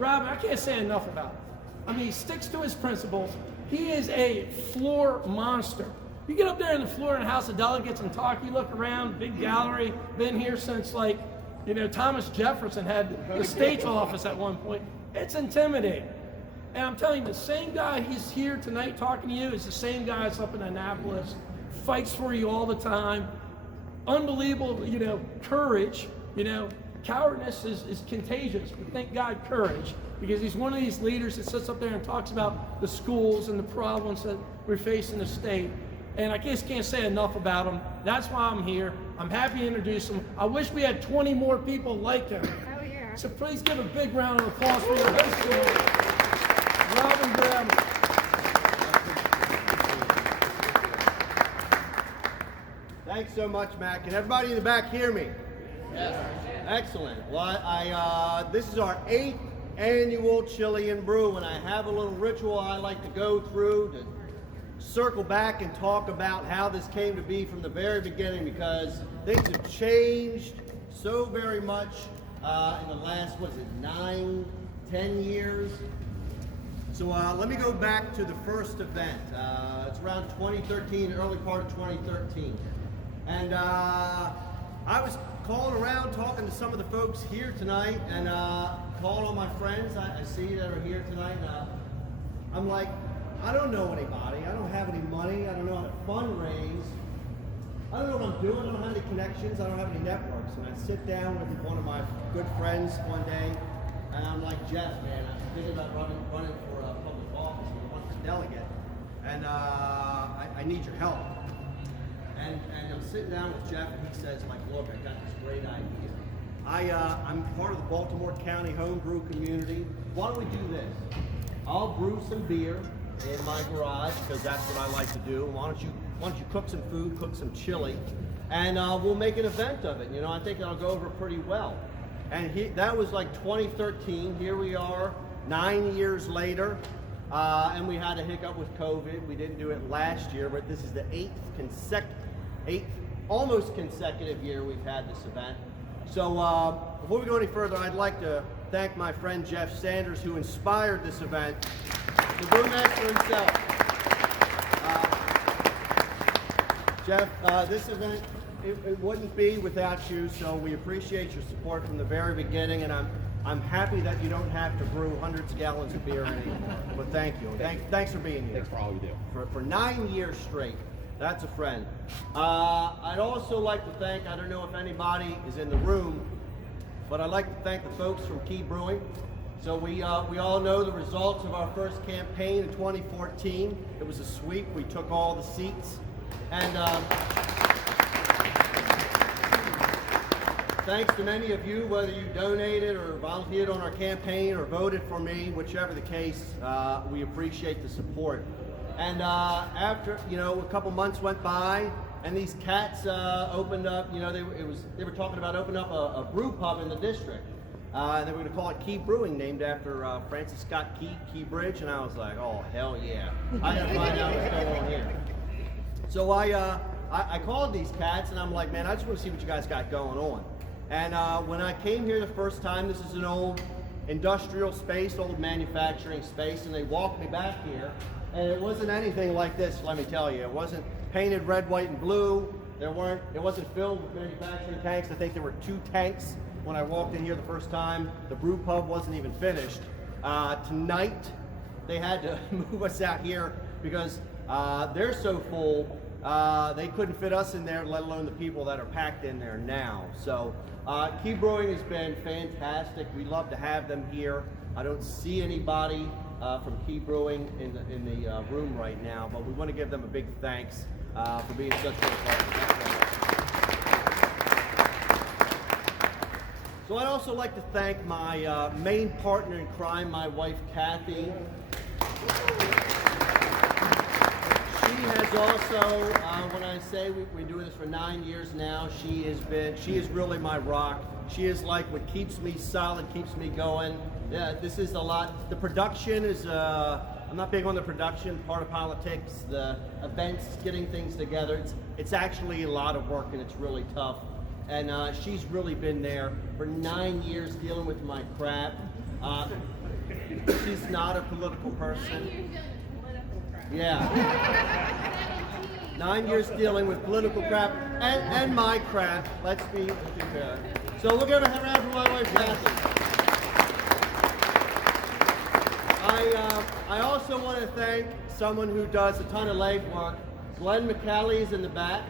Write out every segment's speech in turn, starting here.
Robin, I can't say enough about him. I mean, he sticks to his principles. He is a floor monster. You get up there in the floor in the House of Delegates and talk, you look around, big gallery, been here since like, you know, Thomas Jefferson had the state's office at one point. It's intimidating. And I'm telling you, the same guy he's here tonight talking to you is the same guy that's up in Annapolis, fights for you all the time. Unbelievable, you know, courage. You know, cowardness is contagious, but thank God courage, because he's one of these leaders that sits up there and talks about the schools and the problems that we face in the state. And I just can't say enough about him. That's why I'm here. I'm happy to introduce him. I wish we had 20 more people like him. Oh, yeah. So please give a big round of applause for your high school, Robin BREW. Thanks so much, Matt. Can everybody in the back hear me? Yes. Excellent. Well, this is our 8th annual Chili and Brew, and I have a little ritual I like to go through to circle back and talk about how this came to be from the very beginning, because things have changed so very much in the last, 9, 10 years. So let me go back to the first event. It's around 2013, early part of 2013. And I was calling around, talking to some of the folks here tonight, and calling all my friends I see that are here tonight. And, I'm like, I don't know anybody. I don't have any money. I don't know how to fundraise. I don't know what I'm doing. I don't have any connections. I don't have any networks. And I sit down with one of my good friends one day, and I'm like, Jeff, man, I'm thinking about running for a public office as a delegate, and I need your help. And I'm sitting down with Jeff, and he says, like, look, I got this great idea. I'm part of the Baltimore County homebrew community. Why don't we do this? I'll brew some beer in my garage, because that's what I like to do. Why don't you cook some food, cook some chili, and we'll make an event of it. You know, I think it'll go over pretty well. And that was like 2013. Here we are, 9 years later, and we had a hiccup with COVID. We didn't do it last year, but this is the 8th almost consecutive year we've had this event. So before we go any further, I'd like to thank my friend Jeff Sanders, who inspired this event, the brewmaster himself. Jeff, this event, it wouldn't be without you, so we appreciate your support from the very beginning, and I'm happy that you don't have to brew hundreds of gallons of beer anymore. But thank you. Thanks for being here. Thanks for all you do. For 9 years straight. That's a friend. I'd also like to thank, I don't know if anybody is in the room, but I'd like to thank the folks from Key Brewing. So we all know the results of our first campaign in 2014. It was a sweep. We took all the seats. And thanks to many of you, whether you donated or volunteered on our campaign or voted for me, whichever the case, we appreciate the support. And after, you know, a couple months went by, and these cats opened up, you know, they were talking about opening up a brew pub in the district. And they were going to call it Key Brewing, named after Francis Scott Key Bridge, and I was like, oh, hell yeah. I got to find out what's going on here. So I called these cats, and I'm like, man, I just want to see what you guys got going on. And when I came here the first time, this is an old industrial space, old manufacturing space, and they walked me back here, and it wasn't anything like this, let me tell you. It wasn't painted red, white, and blue. It wasn't filled with manufacturing tanks. I think there were 2 tanks when I walked in here the first time. The brew pub wasn't even finished. Tonight, they had to move us out here because they're so full, they couldn't fit us in there, let alone the people that are packed in there now. So Key Brewing has been fantastic. We love to have them here. I don't see anybody from Key Brewing in the room right now, but we want to give them a big thanks for being such a good partner. So I'd also like to thank my main partner in crime, my wife Kathy. She has also, when I say we've been doing this for 9 years now, she is really my rock. She is like what keeps me solid, keeps me going. Yeah, this is a lot. The production is, I'm not big on the production, part of politics, the events, getting things together. It's actually a lot of work, and it's really tough. And she's really been there for 9 years dealing with my crap. She's not a political person. 9 years dealing with political crap. Yeah. 9 years dealing with political crap and my crap. Let's be fair. So we'll give a round for my wife, Kathy. I also want to thank someone who does a ton of leg work. Glenn McCallie is in the back.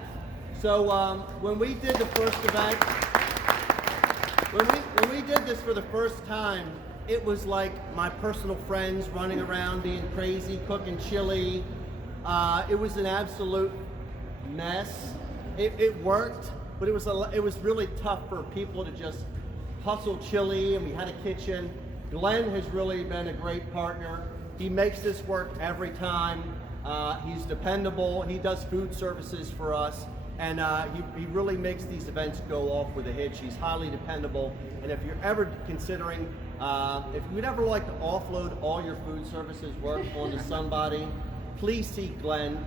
So when we did the first event, when we did this for the first time, it was like my personal friends running around being crazy, cooking chili. It was an absolute mess. It worked, but it was really tough for people to just hustle chili, and we had a kitchen. Glenn has really been a great partner. He makes this work every time. He's dependable. He does food services for us, and he really makes these events go off with a hitch. He's highly dependable, and if you're ever considering, if you'd ever like to offload all your food services work onto somebody, please see Glenn.